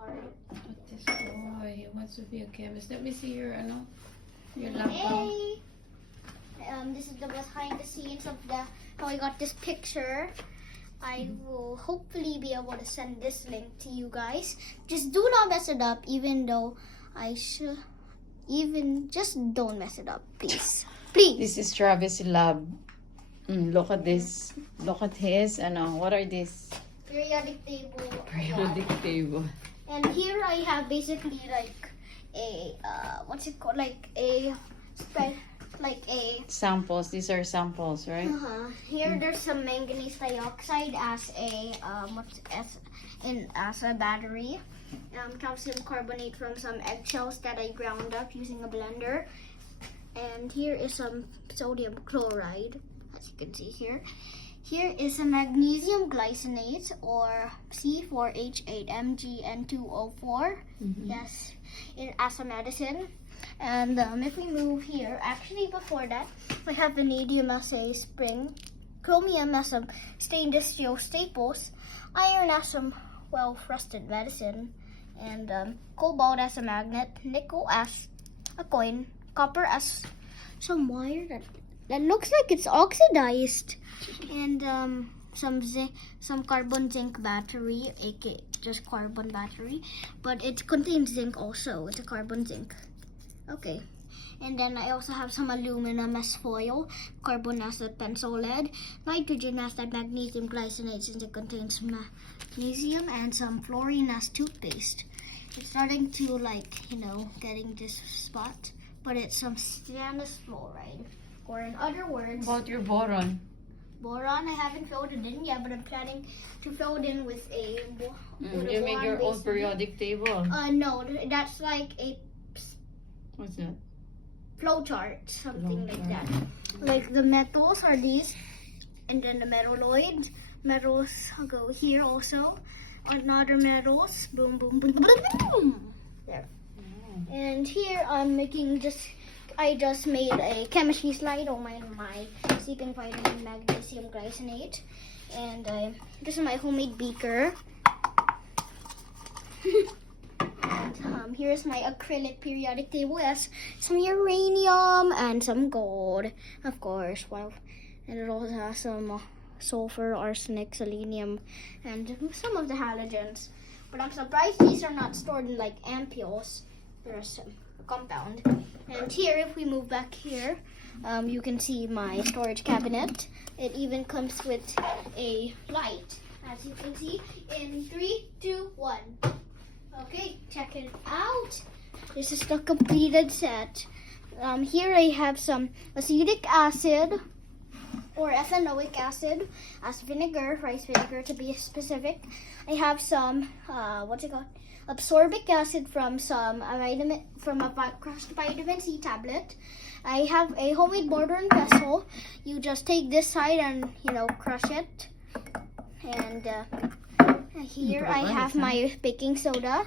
card. This boy, he wants to be a chemist. Let me see your laptop. Hey! This is the behind the scenes of how I got this picture. I will hopefully be able to send this link to you guys. Just do not mess it up, even though I should. Just don't mess it up, please. Please. This is Travis' lab. Look at this. Look at his, what are these? Periodic table. Periodic table. And here I have basically like a what's it called? Like a Samples. These are samples, right? Here there's some manganese dioxide as a as a battery. Calcium carbonate from some eggshells that I ground up using a blender. And here is some sodium chloride, as you can see here. Here is a magnesium glycinate, or C4H8MgN2O4. Yes, as a medicine. And if we move here, actually before that, we have vanadium as a spring, chromium as some stainless steel staples, iron as some well-rusted medicine, and cobalt as a magnet, nickel as a coin, copper as some wire that looks like it's oxidized, and some carbon zinc battery, aka just carbon battery, but it contains zinc also. It's a carbon zinc. Okay, and then I also have some aluminum as foil, carbon as a pencil lead, nitrogen as that magnesium glycinate since it contains magnesium, and some fluorine as toothpaste. It's starting to getting this spot, but it's some stannous fluoride, or in other words, About your boron. boron. I haven't filled it in yet, but I'm planning to fill it in with a. You made your own periodic table. No, that's like a. What's that? Flowchart, something like that. Like the metals are these, and then the metalloids. Metals go here also. Another metals. Boom, boom, boom, boom, boom. There. And here I'm I just made a chemistry slide on my sleeping vitamin magnesium glycinate, and this is my homemade beaker. And here's my acrylic periodic table. That's some uranium and some gold, of course. Well, and it also has some sulfur, arsenic, selenium, and some of the halogens. But I'm surprised these are not stored in like ampules. There's some compound. And here, if we move back here, you can see my storage cabinet. It even comes with a light, as you can see. In 3, 2, 1. Okay, check it out. This is the completed set. Here I have some acetic acid, or ethanoic acid, as vinegar, rice vinegar to be specific. I have some, absorbic acid from a crushed vitamin C tablet. I have a homemade mortar and pestle. You just take this side and, crush it. And here I have my baking soda.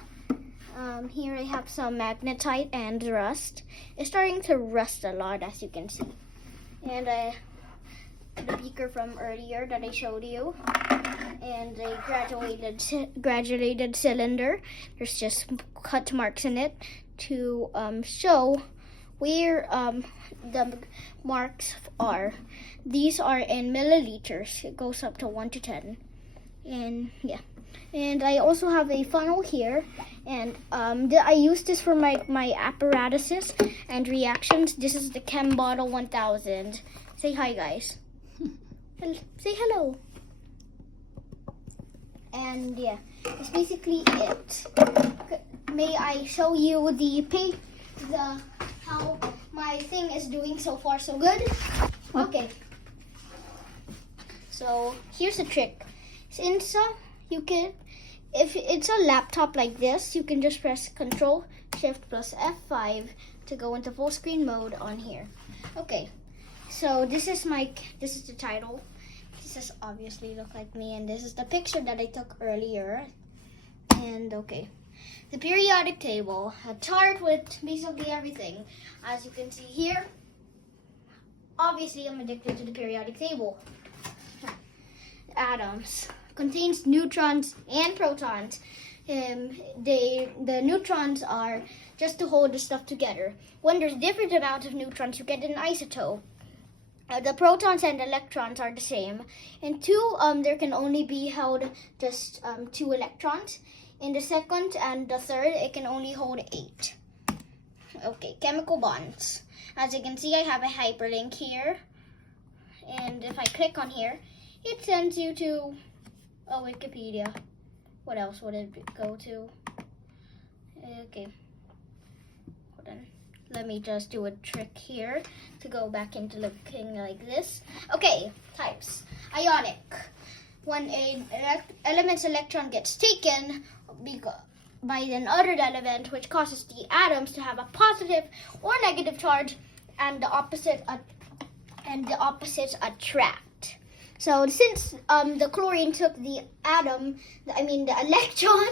Here I have some magnetite and rust. It's starting to rust a lot, as you can see. And the beaker from earlier that I showed you. And a graduated cylinder. There's just cut marks in it to show where the marks are. These are in milliliters. It goes up to 1 to 10. And yeah. And I also have a funnel here, and I use this for my apparatuses and reactions. This is the Chem Bottle 1000. Say hi, guys. Say hello. And yeah, that's basically it. May I show you how my thing is doing so far so good? Okay. So here's a trick. Since if it's a laptop like this, you can just press Control Shift plus F5 to go into full screen mode on here. Okay, so this is the title. This is obviously look like me, and this is the picture that I took earlier. And okay, the periodic table, a chart with basically everything. As you can see here, obviously I'm addicted to the periodic table. Atoms contains neutrons and protons. the neutrons are just to hold the stuff together. When there's different amount of neutrons, you get an isotope. The protons and electrons are the same. In two, there can only be held just 2 electrons. In the second and the third, it can only hold 8. Okay, chemical bonds. As you can see, I have a hyperlink here. And if I click on here, it sends you to Wikipedia. What else would it go to? Okay. Hold on. Let me just do a trick here to go back into looking like this. Okay, types. Ionic. When an element's electron gets taken by another element, which causes the atoms to have a positive or negative charge, and the opposites attract. So since the chlorine took the electron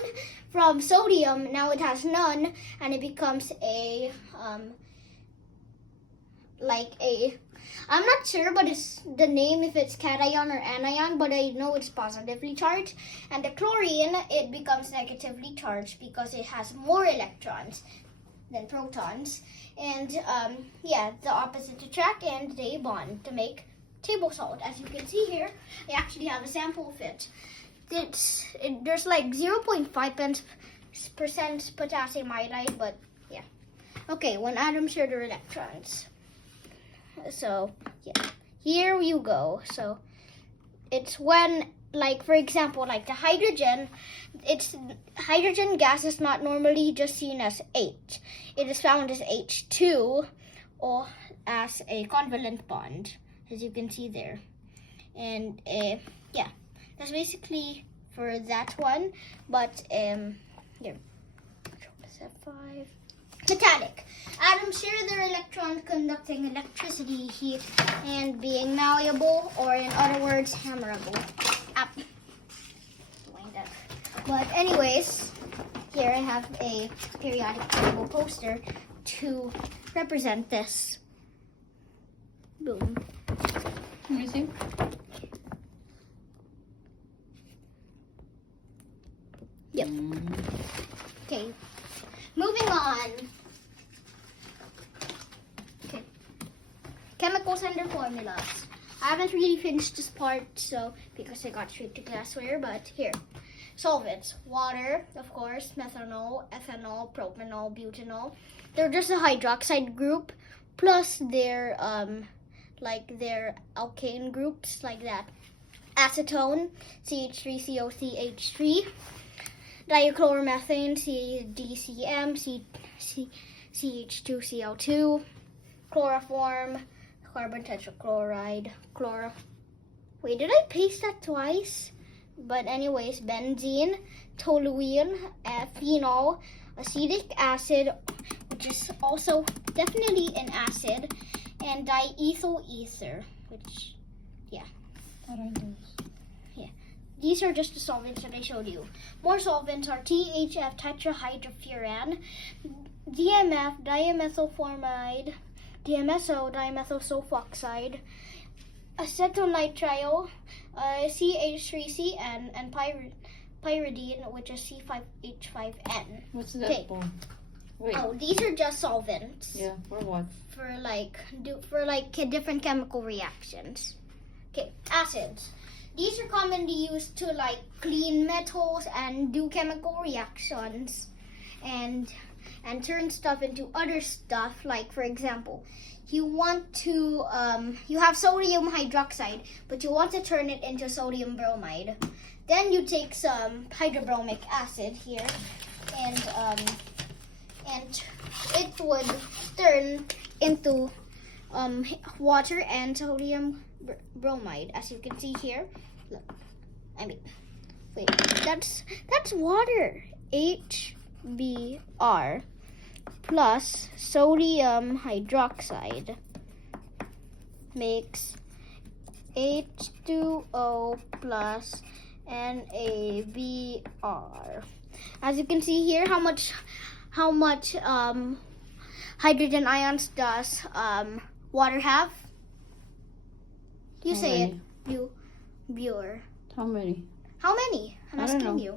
from sodium, now it has none, and it becomes I'm not sure, but it's the name if it's cation or anion, but I know it's positively charged. And the chlorine, it becomes negatively charged because it has more electrons than protons. And the opposites attract and they bond to make table salt. As you can see here, I actually have a sample of it. There's like 0.5% potassium iodide, but yeah. Okay, when atoms share their electrons. So, yeah, here you go. So, it's when, like, for example, like the hydrogen gas is not normally just seen as H. It is found as H2 or as a covalent bond, as you can see there. And, yeah, that's basically for that one. But, here, F5. Metallic. Atoms share their electrons conducting electricity, heat, and being malleable, or in other words, hammerable. But anyways, here I have a periodic table poster to represent this. Boom. Let me see. Yep. Okay. Moving on. Okay. Chemicals and their formulas. I haven't really finished this part, so because I got straight to glassware, but here. Solvents. Water, of course, methanol, ethanol, propanol, butanol. They're just a hydroxide group, plus their their alkane groups, like that. Acetone, CH3COCH3. Dichloromethane, CDCM, CH2Cl2, chloroform, carbon tetrachloride, Wait, did I paste that twice? But anyways, benzene, toluene, phenol, acetic acid, which is also definitely an acid, and diethyl ether, which, yeah. What are those? These are just the solvents that I showed you. More solvents are THF tetrahydrofuran, DMF dimethylformide, DMSO dimethyl sulfoxide, acetonitrile, CH3CN, and pyridine, which is C5H5N. What's that for? Wait. Oh, these are just solvents. Yeah, for what? For different chemical reactions. Okay, acids. These are commonly used to clean metals and do chemical reactions and turn stuff into other stuff. Like, for example, you want to you have sodium hydroxide, but you want to turn it into sodium bromide. Then you take some hydrobromic acid here, and it would turn into water and sodium bromide, as you can see here. Look, wait, that's water. HBr plus sodium hydroxide makes H2O plus NaBr. As you can see here, how much hydrogen ions does water have? You say it, viewer. How many? How many? I'm I don't asking know. you.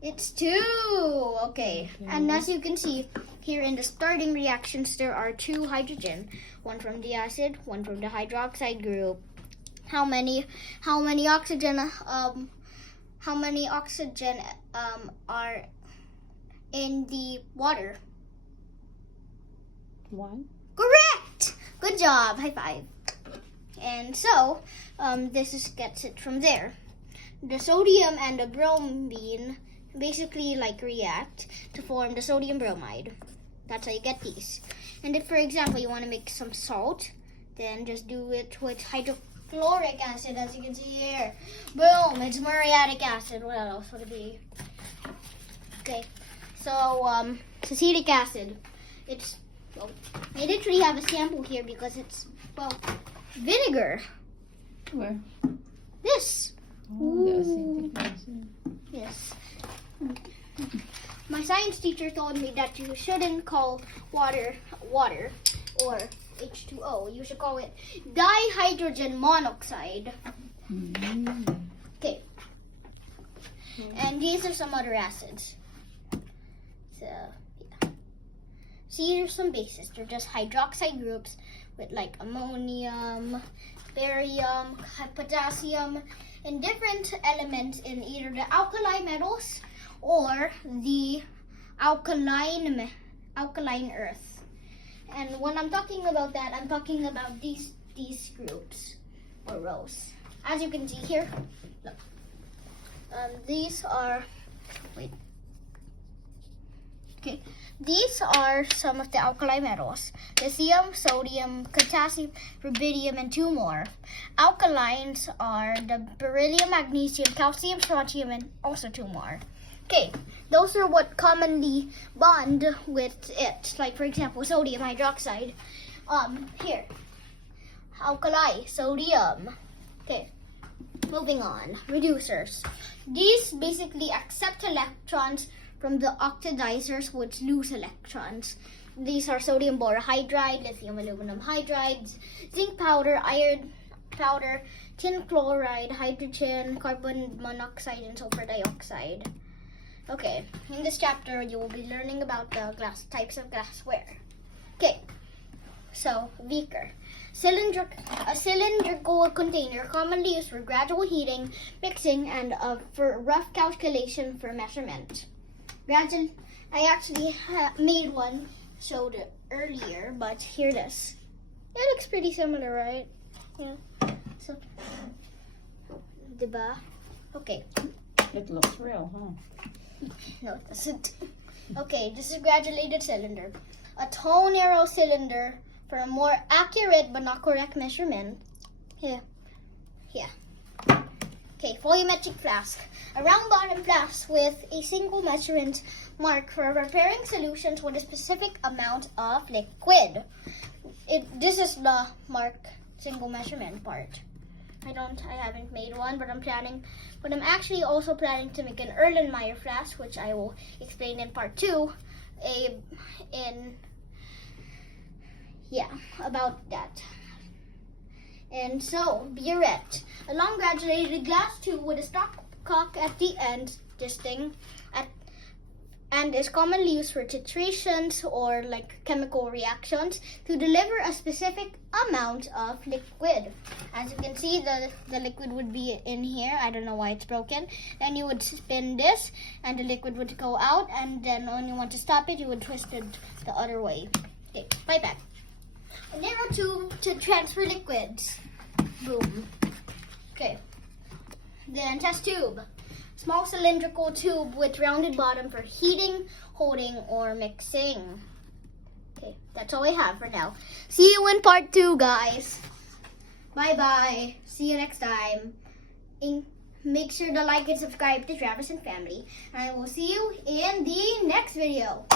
It's 2. Okay. And as you can see here in the starting reactions, there are 2 hydrogen. One from the acid, one from the hydroxide group. How many oxygen are in the water? 1. Correct! Good job. High five. And so, gets it from there. The sodium and the bromine basically like react to form the sodium bromide. That's how you get these. And if, for example, you want to make some salt, then just do it with hydrochloric acid, as you can see here. Boom! It's muriatic acid. What else would it be? Okay. So, acetic acid. I literally have a sample here because it's, vinegar. Where? This. Oh, the acetic acid. Yes. My science teacher told me that you shouldn't call water or H2O. You should call it dihydrogen monoxide. Okay. And these are some other acids. So, yeah. See, here's some bases. They're just hydroxide groups with like ammonium, barium, potassium, and different elements in either the alkali metals or the alkaline earth. And when I'm talking about that, I'm talking about these groups or rows. As you can see here, look. These are some of the alkali metals: lithium, sodium, potassium, rubidium, and 2 more. Alkalines are the beryllium, magnesium, calcium, strontium, and also 2 more. Okay, those are what commonly bond with it. Like, for example, sodium hydroxide. Here, alkali, sodium. Okay, moving on. Reducers. These basically accept electrons from the oxidizers, which lose electrons. These are sodium borohydride, lithium aluminum hydride, zinc powder, iron powder, tin chloride, hydrogen, carbon monoxide, and sulfur dioxide. Okay, in this chapter you will be learning about the types of glassware. Okay, so beaker. A cylindrical container commonly used for gradual heating, mixing, and for rough calculation for measurement. I actually made one, showed it earlier, but here it is. It looks pretty similar, right? Yeah. So, diba? Okay. It looks real, huh? No, it doesn't. Okay, this is a graduated cylinder. A tall, narrow cylinder for a more accurate but not correct measurement. Here. Okay, volumetric flask. A round bottom flask with a single measurement mark for preparing solutions with a specific amount of liquid. This is the single measurement part. I haven't made one, but I'm actually also planning to make an Erlenmeyer flask, which I will explain in part 2. About that. And so, burette. A long graduated glass tube with a stopcock at the end, and is commonly used for titrations or like chemical reactions to deliver a specific amount of liquid. As you can see, the liquid would be in here. I don't know why it's broken. Then you would spin this and the liquid would go out, and then when you want to stop it, you would twist it the other way. Okay, pipette. A narrow tube to transfer liquids. Boom. Okay. Then test tube. Small cylindrical tube with rounded bottom for heating, holding, or mixing. Okay, that's all I have for now. See you in part 2, guys. Bye-bye. See you next time. Make sure to like and subscribe to Travis and Family. And I will see you in the next video.